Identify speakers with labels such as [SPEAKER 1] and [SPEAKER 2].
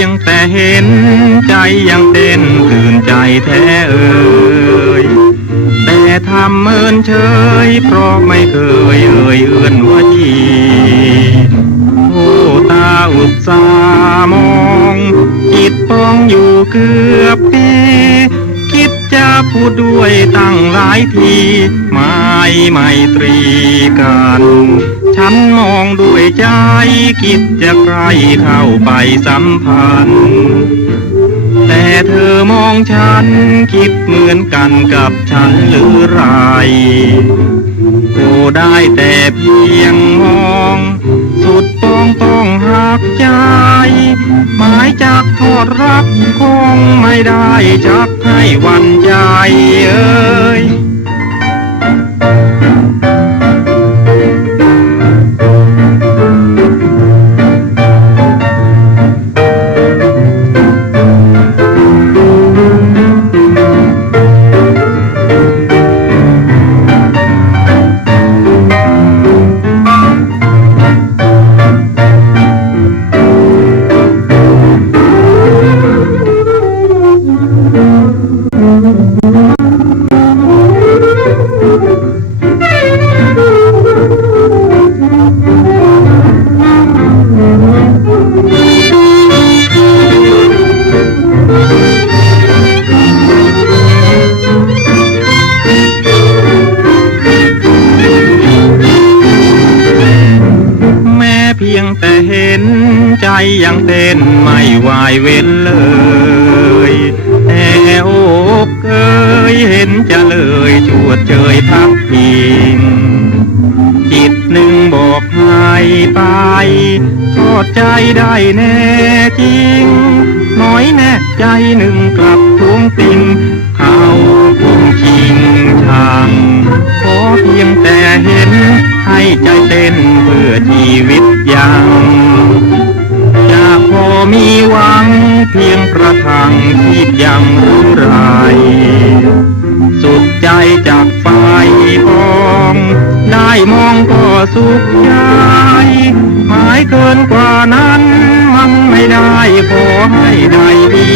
[SPEAKER 1] ยังแต่เห็นใจยังเต้นตื่นใจแท้เอ่ยแต่ทำเมินเฉย เพราะไม่เคยเอ่ยเอื้อนว่าจีโอ้ตาอุตสามอง จิตปองอยู่เกือบปี จะพูดด้วยตั้งหลายทีไม่ไม่ตรีกัน ฉันมองด้วยใจคิดจะใกล้เข้าไปสัมพันธ์ แต่เธอมองฉันคิดเหมือนกันกับฉันหรือไรโอ้ได้แต่เพียงมอง สุดปองต้องหักใจ หมายจากทอดรักคงไม่ได้จัก ไม่วันใจเอ้ย เห็นใจยังเต้นไม่วายเว้นเลยแต่โอกเอยเห็นจะเลยจวดเจยพักพิงจิตหนึ่งบอกให้ไปทอดใจได้แน่จริง น้อยแน่ใจหนึ่งกลับทวงติง ระทังที่ยังหรือไรสุดใจจากไฟพองได้มองก็สุขใจหมายเกินกว่านั้นมันไม่ได้ขอให้ได้ดี